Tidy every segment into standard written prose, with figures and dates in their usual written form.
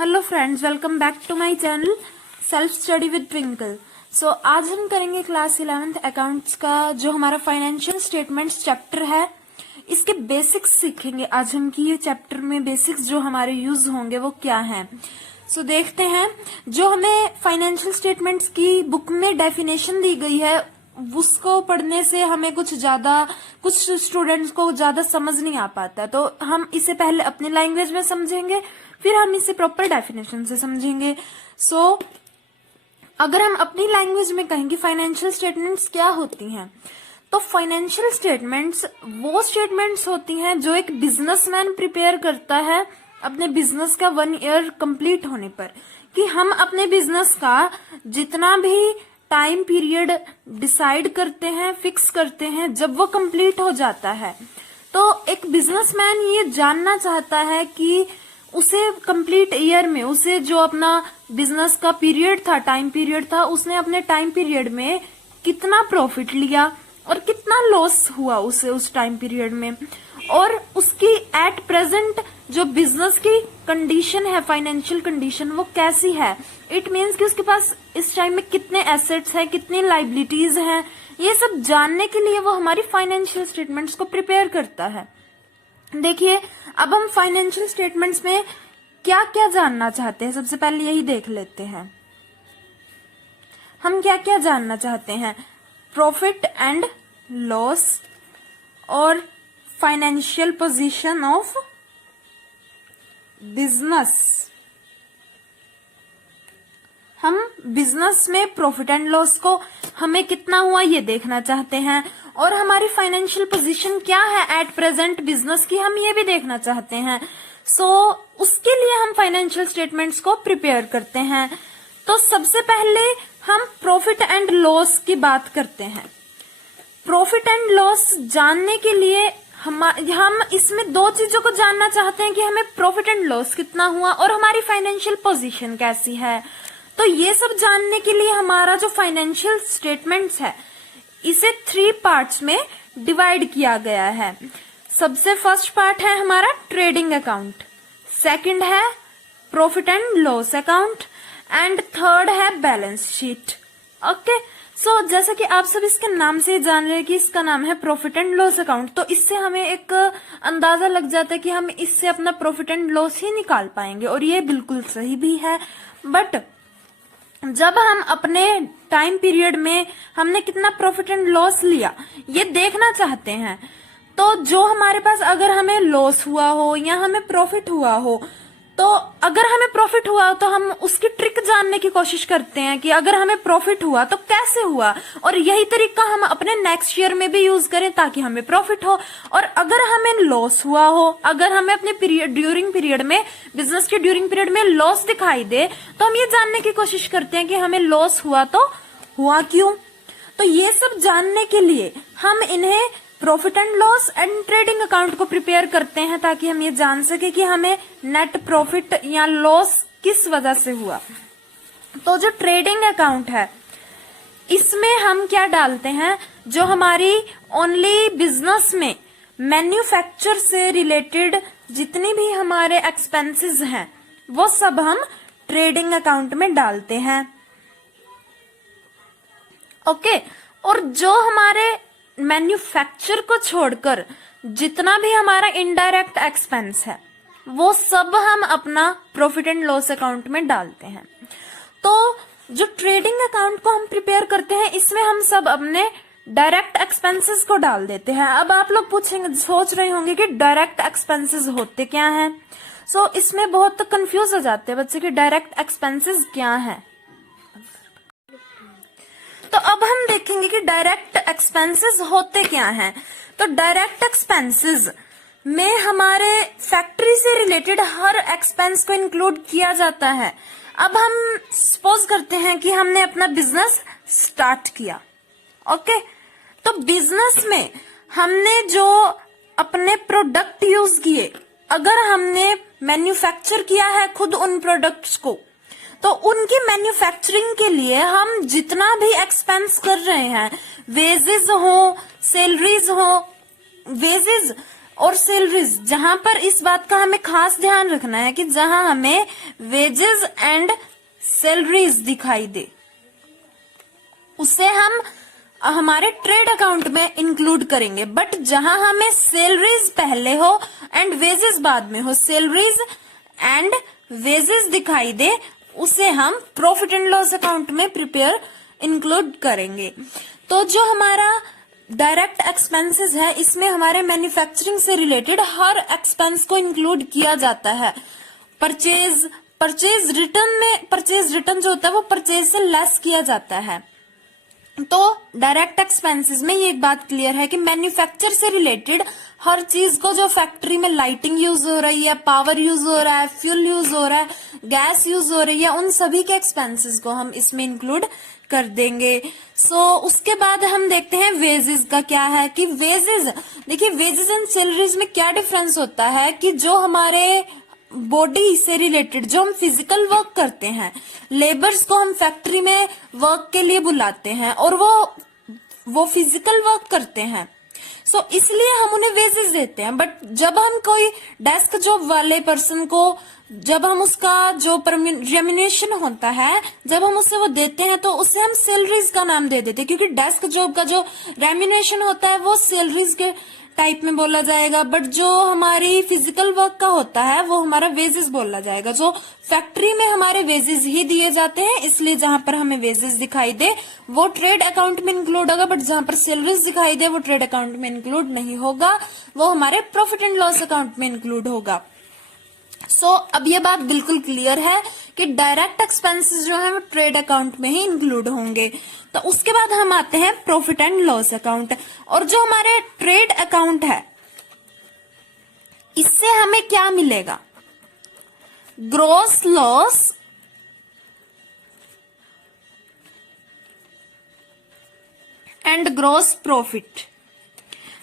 Hello friends, welcome back to my channel self study with Twinkle. So आज हम करेंगे class 11th accounts का जो हमारा फाइनेंशियल स्टेटमेंट्स चैप्टर है, इसके बेसिक्स सीखेंगे आज हम कि ये चैप्टर में बेसिक्स जो हमारे यूज होंगे वो क्या हैं। सो देखते हैं, जो हमें फाइनेंशियल स्टेटमेंट्स की बुक में डेफिनेशन दी गई है उसको पढ़ने से हमें कुछ स्टूडेंट्स को ज्यादा समझ नहीं आ पाता, तो हम इसे पहले अपनी लैंग्वेज में समझेंगे, फिर हम इसे प्रॉपर डेफिनेशन से समझेंगे। सो अगर हम अपनी लैंग्वेज में कहेंगे फाइनेंशियल स्टेटमेंट्स क्या होती हैं, तो फाइनेंशियल स्टेटमेंट्स वो स्टेटमेंट्स होती हैं जो एक बिजनेसमैन प्रिपेयर करता है अपने बिजनेस का 1 ईयर कंप्लीट होने पर, कि हम अपने बिजनेस का जितना भी टाइम पीरियड डिसाइड करते हैं, फिक्स करते हैं, जब वो कंप्लीट हो जाता है तो एक बिजनेसमैन ये जानना चाहता है कि उसे कंप्लीट ईयर में उसे जो अपना बिजनेस का पीरियड था, टाइम पीरियड था, उसने अपने टाइम पीरियड में कितना प्रॉफिट लिया और कितना लॉस हुआ उसे उस टाइम पीरियड में, और उसकी एट प्रेजेंट जो बिजनेस की कंडीशन है, फाइनेंशियल कंडीशन, वो कैसी है। इट मीन्स कि उसके पास इस टाइम में कितने एसेट्स हैं, कितनी लाइबिलिटीज हैं, ये सब जानने के लिए वो हमारी फाइनेंशियल स्टेटमेंट्स को प्रिपेयर करता है। देखिए, अब हम फाइनेंशियल स्टेटमेंट्स में क्या क्या जानना चाहते हैं, सबसे पहले यही देख लेते हैं। हम क्या क्या जानना चाहते हैं, प्रॉफिट एंड लॉस और फाइनेंशियल पोजीशन ऑफ बिजनेस। हम बिजनेस में प्रॉफिट एंड लॉस को हमें कितना हुआ ये देखना चाहते हैं, और हमारी फाइनेंशियल पोजीशन क्या है एट प्रेजेंट बिजनेस की, हम ये भी देखना चाहते हैं। सो उसके लिए हम फाइनेंशियल स्टेटमेंट्स को प्रिपेयर करते हैं। तो सबसे पहले हम प्रॉफिट एंड लॉस की बात करते हैं। प्रॉफिट एंड लॉस जानने के लिए हम इसमें 2 चीजों को जानना चाहते हैं कि हमें प्रॉफिट एंड लॉस कितना हुआ और हमारी फाइनेंशियल पोजीशन कैसी है। तो ये सब जानने के लिए हमारा जो फाइनेंशियल स्टेटमेंट्स है इसे 3 पार्ट्स में डिवाइड किया गया है। सबसे फर्स्ट पार्ट है हमारा ट्रेडिंग अकाउंट, सेकंड है profit and loss account, and third है बैलेंस शीट। ओके, सो जैसा कि आप सब इसके नाम से जान रहे हैं कि इसका नाम है प्रॉफिट एंड लॉस अकाउंट, तो इससे हमें एक अंदाजा लग जाता है कि हम इससे अपना प्रॉफिट एंड लॉस ही निकाल पाएंगे, और ये बिल्कुल सही भी है। बट जब हम अपने टाइम पीरियड में हमने कितना प्रॉफिट एंड लॉस लिया ये देखना चाहते हैं, तो जो हमारे पास अगर हमें लॉस हुआ हो या हमें प्रॉफिट हुआ हो, तो अगर हमें प्रॉफिट हुआ तो हम उसकी ट्रिक जानने की कोशिश करते हैं कि अगर हमें प्रॉफिट हुआ तो कैसे हुआ, और यही तरीका हम अपने नेक्स्ट ईयर में भी यूज करें ताकि हमें प्रॉफिट हो। और अगर हमें लॉस हुआ हो, अगर हमें अपने ड्यूरिंग पीरियड में, बिजनेस के ड्यूरिंग पीरियड में लॉस दिखाई दे, तो हम ये जानने की कोशिश करते हैं कि हमें लॉस हुआ तो हुआ क्यों। तो ये सब जानने के लिए हम इन्हें profit and loss and trading account को प्रिपेयर करते हैं ताकि हम ये जान सके कि हमें नेट प्रॉफिट या लॉस किस वजह से हुआ। तो जो ट्रेडिंग अकाउंट है इसमें हम क्या डालते हैं, जो हमारी ओनली बिजनेस में मैन्युफैक्चर से रिलेटेड जितनी भी हमारे एक्सपेंसेस हैं वो सब हम ट्रेडिंग अकाउंट में डालते हैं। ओके, और जो हमारे मैन्युफैक्चर को छोड़कर जितना भी हमारा इनडायरेक्ट एक्सपेंस है वो सब हम अपना प्रॉफिट एंड लॉस अकाउंट में डालते हैं। तो जो ट्रेडिंग अकाउंट को हम प्रिपेयर करते हैं इसमें हम सब अपने डायरेक्ट एक्सपेंसेस को डाल देते हैं। अब आप लोग पूछेंगे, सोच रहे होंगे कि डायरेक्ट एक्सपेंसेस होते क्या हैं। सो इसमें बहुत कंफ्यूज हो जाते हैं बच्चे कि डायरेक्ट एक्सपेंसेस क्या है। तो अब हम देखेंगे कि डायरेक्ट एक्सपेंसेस होते क्या हैं। तो डायरेक्ट एक्सपेंसेस में हमारे फैक्ट्री से रिलेटेड हर एक्सपेंस को इंक्लूड किया जाता है। अब हम सपोज करते हैं कि हमने अपना बिजनेस स्टार्ट किया। ओके, तो बिजनेस में हमने जो अपने प्रोडक्ट यूज किए, अगर हमने मैन्युफैक्चर किया है खुद उन प्रोडक्ट्स को, तो उनकी मैन्युफैक्चरिंग के लिए हम जितना भी एक्सपेंस कर रहे हैं, वेजेस हो, सैलरीज हो, वेजेस और सैलरीज, जहां पर इस बात का हमें खास ध्यान रखना है कि जहां हमें वेजेस एंड सैलरीज दिखाई दे उसे हम हमारे ट्रेड अकाउंट में इंक्लूड करेंगे। बट जहां हमें सैलरीज पहले हो एंड वेजेस बाद में हो, सैलरीज एंड वेजेस दिखाई दे, उसे हम प्रॉफिट एंड लॉस अकाउंट में प्रिपेयर इंक्लूड करेंगे। तो जो हमारा डायरेक्ट एक्सपेंसेस है, इसमें हमारे मैन्युफैक्चरिंग से रिलेटेड हर एक्सपेंस को इंक्लूड किया जाता है। परचेज रिटर्न जो होता है वो परचेज से लेस किया जाता है। तो डायरेक्ट एक्सपेंसेस में ये एक बात क्लियर है कि मैन्युफैक्चर से रिलेटेड हर चीज को, जो फैक्ट्री में लाइटिंग यूज हो रही है, पावर यूज हो रहा है, फ्यूल यूज हो रहा है, गैस यूज हो रही है, उन सभी के एक्सपेंसेस को हम इसमें इंक्लूड कर देंगे। उसके बाद हम देखते हैं वेजेस का क्या है कि वेजेस, देखिए वेजेस एंड सैलरीज में क्या डिफरेंस होता है कि जो हमारे बॉडी से रिलेटेड, जो हम फिजिकल वर्क करते हैं, लेबर्स को हम फैक्ट्री में वर्क के लिए बुलाते हैं और वो फिजिकल वर्क करते हैं, इसलिए हम उन्हें वेजेस देते हैं। बट जब हम कोई डेस्क जॉब वाले पर्सन को, जब हम उसका जो रेम्यूनरेशन होता है, जब हम उसे वो देते हैं तो उसे हम सैलरीज का नाम दे देते हैं, क्योंकि डेस्क जॉब का जो रेम्यूनरेशन होता है वो सैलरीज के टाइप में बोला जाएगा। बट जो हमारी फिजिकल वर्क का होता है वो हमारा वेजेस बोला जाएगा। जो फैक्ट्री में हमारे वेजेस ही दिए जाते हैं, इसलिए जहां पर हमें वेजेस दिखाई दे वो ट्रेड अकाउंट में इंक्लूड होगा। बट जहां पर सैलरीज दिखाई दे वो ट्रेड अकाउंट में इंक्लूड नहीं होगा, वो हमारे प्रॉफिट एंड लॉस अकाउंट में इंक्लूड होगा। अब ये बात बिल्कुल क्लियर है कि डायरेक्ट एक्सपेंसेस जो है वो ट्रेड अकाउंट में ही इंक्लूड होंगे। तो उसके बाद हम आते हैं प्रॉफिट एंड लॉस अकाउंट। और जो हमारे ट्रेड अकाउंट है, इससे हमें क्या मिलेगा? Gross loss and gross profit.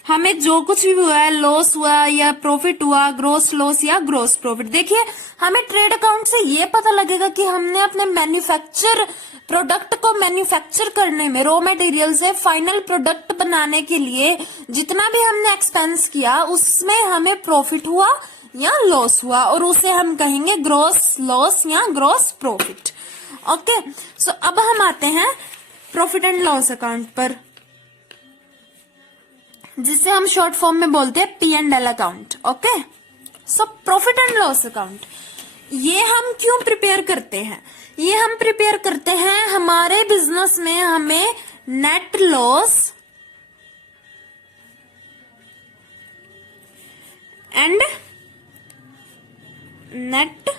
हमें जो कुछ भी हुआ है, लॉस हुआ या प्रॉफिट हुआ, ग्रॉस लॉस या ग्रॉस प्रॉफिट, देखिए हमें ट्रेड अकाउंट से ये पता लगेगा कि हमने अपने प्रोडक्ट को मैन्युफैक्चर करने में, रॉ मटेरियल से फाइनल प्रोडक्ट बनाने के लिए जितना भी हमने एक्सपेंस किया उसमें हमें प्रॉफिट हुआ या लॉस हुआ, और उसे हम कहेंगे ग्रॉस लॉस या ग्रॉस प्रॉफिट। ओके, अब हम आते हैं प्रॉफिट एंड लॉस अकाउंट पर, जिसे हम शॉर्ट फॉर्म में बोलते हैं P&L account. Okay, profit and loss account ये हम क्यों प्रिपेयर करते हैं? ये हम प्रिपेयर करते हैं हमारे बिजनेस में हमें net loss and net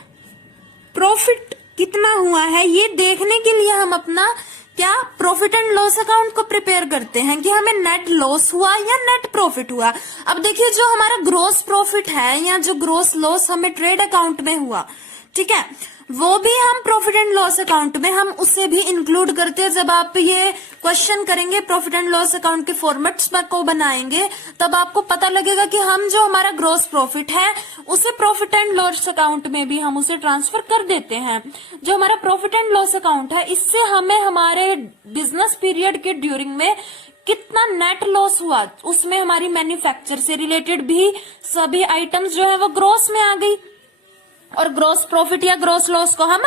profit कितना हुआ है ये देखने के लिए हम अपना क्या प्रॉफिट एंड लॉस अकाउंट को प्रिपेयर करते हैं कि हमें नेट लॉस हुआ या नेट प्रॉफिट हुआ। अब देखिए जो हमारा ग्रॉस प्रॉफिट है या जो ग्रॉस लॉस हमें ट्रेड अकाउंट में हुआ, ठीक है, वो भी हम प्रॉफिट एंड लॉस अकाउंट में हम उसे भी इंक्लूड करते हैं। जब आप ये क्वेश्चन करेंगे, प्रॉफिट एंड लॉस अकाउंट के फॉर्मेट्स को बनाएंगे, तब आपको पता लगेगा कि हम जो हमारा ग्रॉस प्रॉफिट है उसे प्रॉफिट एंड लॉस अकाउंट में भी हम उसे ट्रांसफर कर देते हैं। जो हमारा प्रॉफिट एंड लॉस अकाउंट है, इससे हमें हमारे बिजनेस पीरियड के ड्यूरिंग में कितना नेट लॉस हुआ, उसमें हमारी मैन्युफैक्चर से रिलेटेड भी सभी आइटम्स जो है वो ग्रॉस में आ गई, और ग्रॉस प्रॉफिट या ग्रॉस लॉस को हम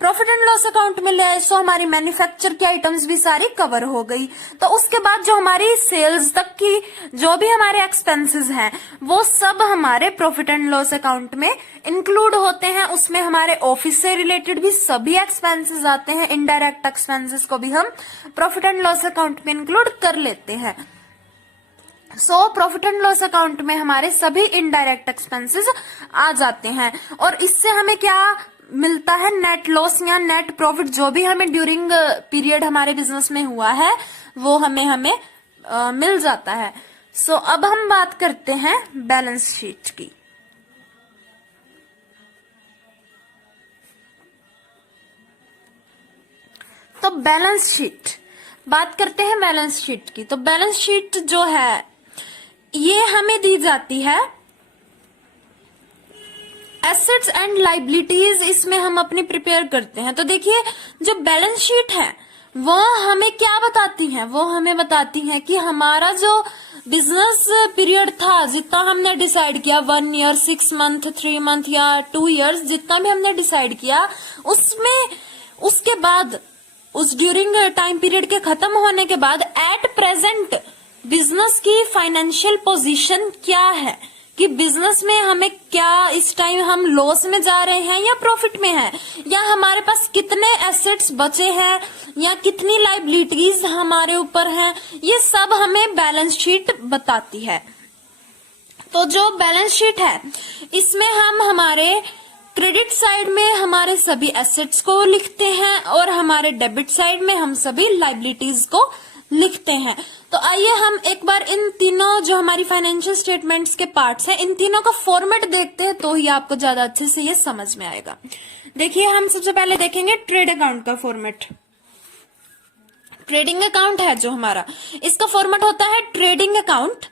प्रॉफिट एंड लॉस अकाउंट में ले आए, सो हमारी मैन्युफैक्चर की आइटम्स भी सारी कवर हो गई। तो उसके बाद जो हमारी सेल्स तक की जो भी हमारे एक्सपेंसेस हैं वो सब हमारे प्रॉफिट एंड लॉस अकाउंट में इंक्लूड होते हैं। उसमें हमारे ऑफिस से रिलेटेड भी सभी एक्सपेंसेस आते हैं, इनडायरेक्ट एक्सपेंसेस को भी हम प्रॉफिट एंड लॉस अकाउंट में इंक्लूड कर लेते हैं। प्रॉफिट एंड लॉस अकाउंट में हमारे सभी इनडायरेक्ट एक्सपेंसेस आ जाते हैं, और इससे हमें क्या मिलता है? नेट लॉस या नेट प्रॉफिट, जो भी हमें ड्यूरिंग पीरियड हमारे बिजनेस में हुआ है वो हमें मिल जाता है। अब हम बात करते हैं बैलेंस शीट की। तो बैलेंस शीट, बात करते हैं बैलेंस शीट की। तो बैलेंस शीट जो है ये हमें दी जाती है एसेट्स एंड लाइबिलिटीज, इसमें हम अपनी प्रिपेयर करते हैं। तो देखिए जो बैलेंस शीट है वो हमें क्या बताती है? वो हमें बताती है कि हमारा जो बिजनेस पीरियड था, जितना हमने डिसाइड किया 1 ईयर, 6 मंथ, 3 मंथ या 2 ईयर्स, जितना भी हमने डिसाइड किया, उसमें उसके बाद उस ड्यूरिंग टाइम पीरियड के खत्म होने के बाद एट प्रेजेंट बिजनेस की फाइनेंशियल पोजीशन क्या है, कि बिजनेस में हमें क्या इस टाइम हम लॉस में जा रहे हैं या प्रॉफिट में हैं, या हमारे पास कितने एसेट्स बचे हैं या कितनी लायबिलिटीज हमारे ऊपर हैं, ये सब हमें बैलेंस शीट बताती है। तो जो बैलेंस शीट है इसमें हम हमारे क्रेडिट साइड में हमारे सभी एसेट्स को लिखते हैं और हमारे डेबिट साइड में हम सभी लायबिलिटीज को लिखते हैं। तो आइए हम एक बार इन तीनों जो हमारी फाइनेंशियल स्टेटमेंट्स के पार्ट्स हैं, इन तीनों का फॉर्मेट देखते हैं, तो ही आपको ज्यादा अच्छे से ये समझ में आएगा। देखिए, हम सबसे पहले देखेंगे ट्रेड अकाउंट का फॉर्मेट। ट्रेडिंग अकाउंट है जो हमारा, इसका फॉर्मेट होता है trading account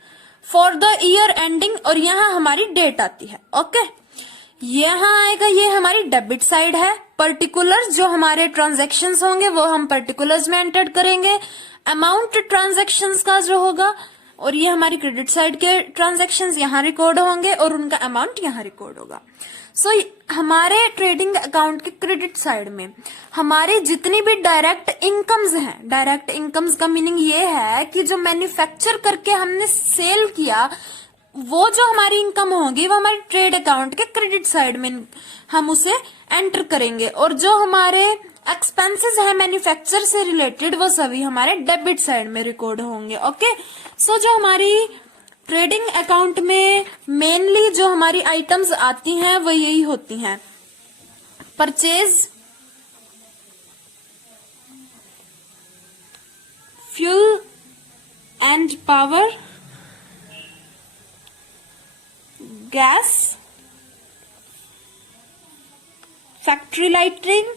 for the year ending, और यहाँ हमारी डेट आती है। ओके, यहाँ आएगा, ये हमारी डेबिट साइड है। पर्टिकुलर जो हमारे ट्रांजैक्शंस होंगे वो हम पर्टिकुलर्स में एंटर करेंगे, अमाउंट ट्रांजैक्शंस का जो होगा, और ये हमारी क्रेडिट साइड के ट्रांजैक्शंस यहाँ रिकॉर्ड होंगे और उनका अमाउंट यहाँ रिकॉर्ड होगा। सो हमारे ट्रेडिंग अकाउंट के क्रेडिट साइड में हमारी जितनी भी डायरेक्ट इनकम्स हैं, डायरेक्ट इनकम्स का मीनिंग ये है कि जो मैन्युफैक्चर करके हमने सेल किया, वो जो हमारी इनकम होगी वो हमारे ट्रेड अकाउंट के क्रेडिट साइड में हम उसे एंटर करेंगे, और जो हमारे एक्सपेंसेस है मैन्युफैक्चर से रिलेटेड वो सभी हमारे डेबिट साइड में रिकॉर्ड होंगे। ओके, सो जो हमारी ट्रेडिंग अकाउंट में मेनली जो हमारी आइटम्स आती हैं वो यही होती हैं: purchase, fuel and power, gas, factory lighting,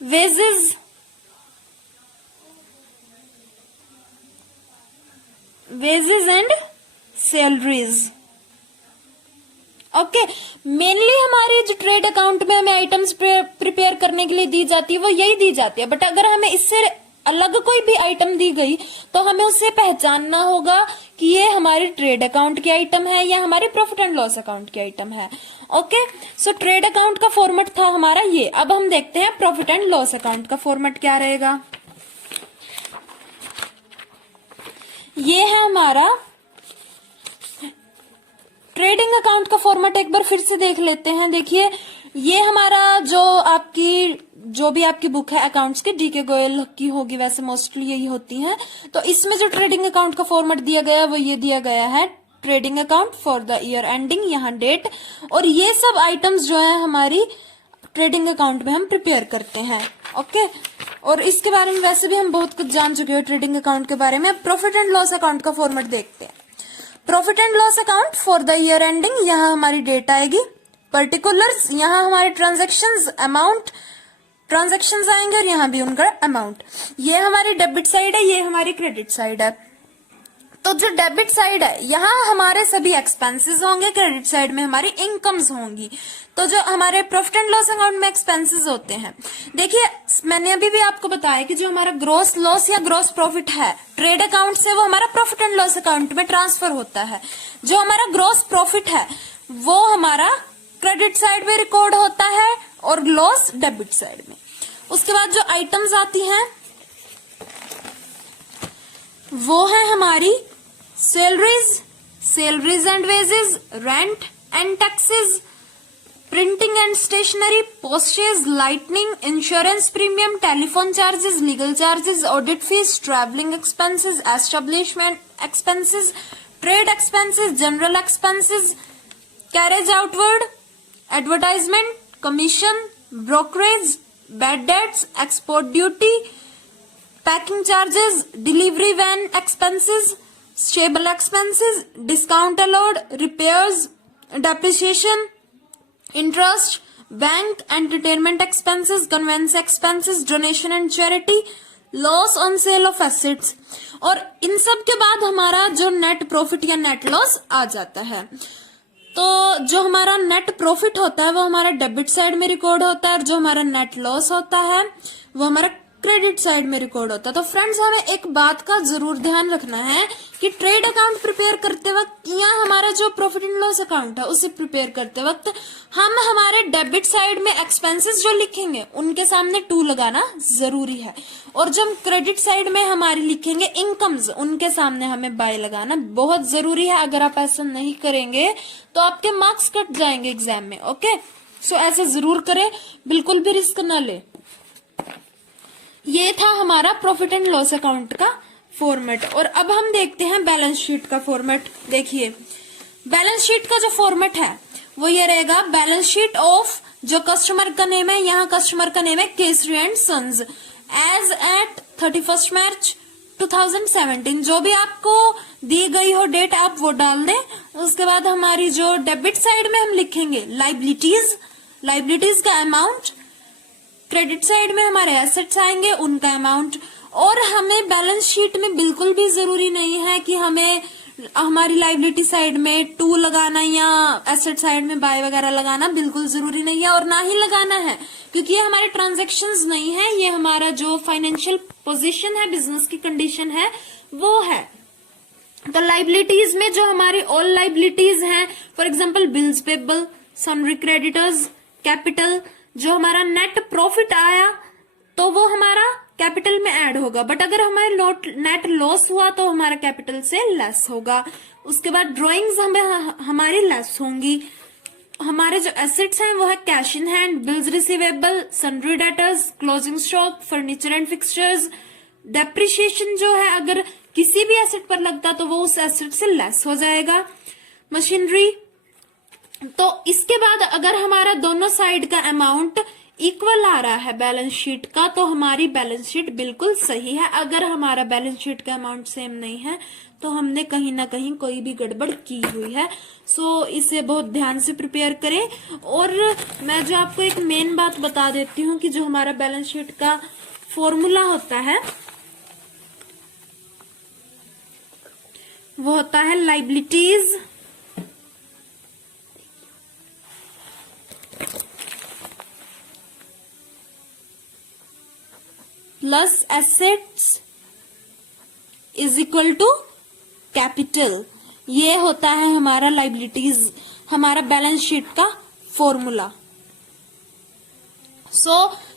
wages, and salaries. Okay, mainly हमारे जो ट्रेड अकाउंट में हमें आइटम्स प्रिपेयर करने के लिए दी जाती है वो यही दी जाती है, बट अगर हमें इससे अलग कोई भी आइटम दी गई तो हमें उसे पहचानना होगा कि ये हमारे ट्रेड अकाउंट की आइटम है या हमारे प्रॉफिट एंड लॉस अकाउंट की आइटम है। ओके, सो ट्रेड अकाउंट का फॉर्मेट था हमारा ये। अब हम देखते हैं प्रॉफिट एंड लॉस अकाउंट का फॉर्मेट क्या रहेगा। ये है हमारा ट्रेडिंग अकाउंट का फॉर्मेट, एक बार फिर से देख लेते हैं। देखिए, ये हमारा जो भी आपकी बुक है अकाउंट्स की, डीके गोयल की होगी, वैसे मोस्टली यही होती है। तो इसमें जो ट्रेडिंग अकाउंट का फॉर्मेट दिया गया है वो ये दिया गया है: trading account for the year ending, यहाँ डेट, और ये सब आइटम्स जो है हमारी ट्रेडिंग अकाउंट में हम प्रिपेयर करते हैं। ओके, और इसके बारे में वैसे भी हम बहुत कुछ जान चुके हैं ट्रेडिंग अकाउंट के बारे में। अब प्रॉफिट एंड लॉस अकाउंट का फॉर्मेट देखते हैं। Profit and loss account for the year ending, यहाँ हमारी डेट आएगी। पर्टिकुलर्स, यहाँ हमारे ट्रांजैक्शंस, अमाउंट, ट्रांजैक्शंस आएंगे और यहाँ भी उनका अमाउंट। ये हमारी डेबिट साइड है, ये हमारी क्रेडिट साइड है। तो जो डेबिट साइड है यहाँ हमारे सभी एक्सपेंसेस होंगे, क्रेडिट साइड में हमारी इनकम्स होंगी। तो जो हमारे प्रॉफिट एंड लॉस अकाउंट में एक्सपेंसेस होते हैं, देखिए मैंने अभी भी आपको बताया कि जो हमारा ग्रॉस लॉस या ग्रॉस प्रॉफिट है ट्रेड अकाउंट से, वो हमारा प्रॉफिट एंड लॉस अकाउंट में ट्रांसफर होता है। जो हमारा ग्रॉस प्रॉफिट है वो हमारा क्रेडिट साइड में रिकॉर्ड होता है और लॉस डेबिट साइड में। उसके बाद जो आइटम्स आती हैं वो है हमारी salaries and wages, rent and taxes, printing and stationery, postage, lightning, insurance premium, telephone charges, legal charges, audit fees, travelling expenses, establishment expenses, trade expenses, general expenses, carriage outward, advertisement, commission, brokerage, bad debts, export duty, packing charges, delivery van expenses, stable expenses, discount allowed, repairs, depreciation, interest, bank entertainment expenses, conveyance expenses, donation and charity, loss on sale of assets. और इन सब के बाद हमारा जो net profit या net loss आ जाता है। तो जो हमारा नेट प्रॉफिट होता है वो हमारा डेबिट साइड में रिकॉर्ड होता है, और जो हमारा नेट लॉस होता है वो हमारा क्रेडिट साइड में रिकॉर्ड होता है। तो फ्रेंड्स हमें एक बात का जरूर ध्यान रखना है कि ट्रेड अकाउंट प्रिपेयर करते वक्त या हमारा जो प्रॉफिट एंड लॉस अकाउंट है उसे प्रिपेयर करते वक्त हम हमारे डेबिट साइड में एक्सपेंसेस जो लिखेंगे उनके सामने 2 लगाना जरूरी है, और जब क्रेडिट साइड में हमारी लिखेंगे इनकम्स उनके सामने हमें बाय लगाना बहुत जरूरी है। अगर आप ऐसा नहीं करेंगे तो आपके मार्क्स कट जाएंगे एग्जाम में। ओके, सो ऐसा जरूर करें, बिल्कुल भी रिस्क ना ले। ये था हमारा प्रॉफिट एंड लॉस अकाउंट का फॉर्मेट, और अब हम देखते हैं बैलेंस शीट का फॉर्मेट। देखिए बैलेंस शीट का जो फॉर्मेट है वो ये रहेगा, बैलेंस शीट ऑफ, जो कस्टमर का नेम है, यहाँ कस्टमर का नेम है Kesari and sons, as at 31 March 2017। जो भी आपको दी गई हो डेट आप वो डाल दें। उसके बाद हमारी जो डेबिट साइड में हम लिखेंगे लाइबिलिटीज का अमाउंट, क्रेडिट साइड में हमारे एसेट्स आएंगे उनका अमाउंट। और हमें बैलेंस शीट में बिल्कुल भी जरूरी नहीं है कि हमें हमारी लाइबिलिटी साइड में 2 लगाना या एसेट साइड में बाय वगैरह लगाना बिल्कुल जरूरी नहीं है, और ना ही लगाना है, क्योंकि ये हमारे ट्रांजैक्शंस नहीं है, ये हमारा जो फाइनेंशियल पोजीशन है, बिजनेस की कंडीशन है वो है। तो लाइबिलिटीज में जो हमारी ऑल लाइबिलिटीज हैं, for example bills payable, sundry creditors, capital, जो हमारा नेट प्रॉफिट आया तो वो हमारा कैपिटल में ऐड होगा, बट अगर हमारे नेट लॉस हुआ तो हमारा कैपिटल से लेस होगा। उसके बाद ड्राइंग्स हमारी लेस होंगी। हमारे जो एसेट्स हैं वो है cash in hand, bills receivable, sundry debtors, closing stock, furniture and fixtures. Depreciation जो है अगर किसी भी एसेट पर लगता तो वो उस एसेट से लेस हो जाएगा। मशीनरी। तो इसके बाद अगर हमारा दोनों साइड का अमाउंट इक्वल आ रहा है बैलेंस शीट का तो हमारी बैलेंस शीट बिल्कुल सही है। अगर हमारा बैलेंस शीट का अमाउंट सेम नहीं है तो हमने कहीं ना कहीं कोई भी गड़बड़ की हुई है। सो इसे बहुत ध्यान से प्रिपेयर करें। और मैं जो आपको एक मेन बात बता देती हूँ कि जो हमारा बैलेंस शीट का फॉर्मूला होता है वो होता है liabilities plus assets is equal to capital. ये होता है हमारा लाइबिलिटीज, हमारा बैलेंस शीट का फॉर्मूला। सो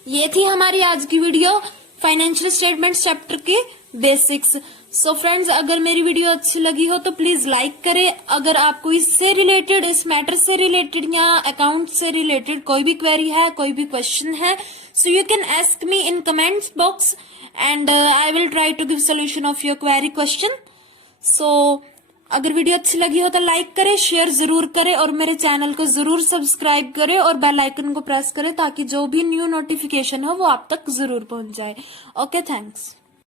ये थी हमारी आज की वीडियो, फाइनेंशियल स्टेटमेंट्स चैप्टर के बेसिक्स। सो फ्रेंड्स, अगर मेरी वीडियो अच्छी लगी हो तो प्लीज लाइक करें। अगर आपको इससे रिलेटेड, इस मैटर से रिलेटेड या अकाउंट से रिलेटेड कोई भी क्वेरी है, कोई भी क्वेश्चन है, so you can ask me in comments box and I will try to give solution of your query question. So अगर वीडियो अच्छी लगी हो तो लाइक करें, शेयर जरूर करें और मेरे चैनल को जरूर सब्सक्राइब करें और बेल आइकन को प्रेस करें ताकि जो भी न्यू नोटिफिकेशन हो वो आप तक जरूर पहुंच जाए। Okay, thanks.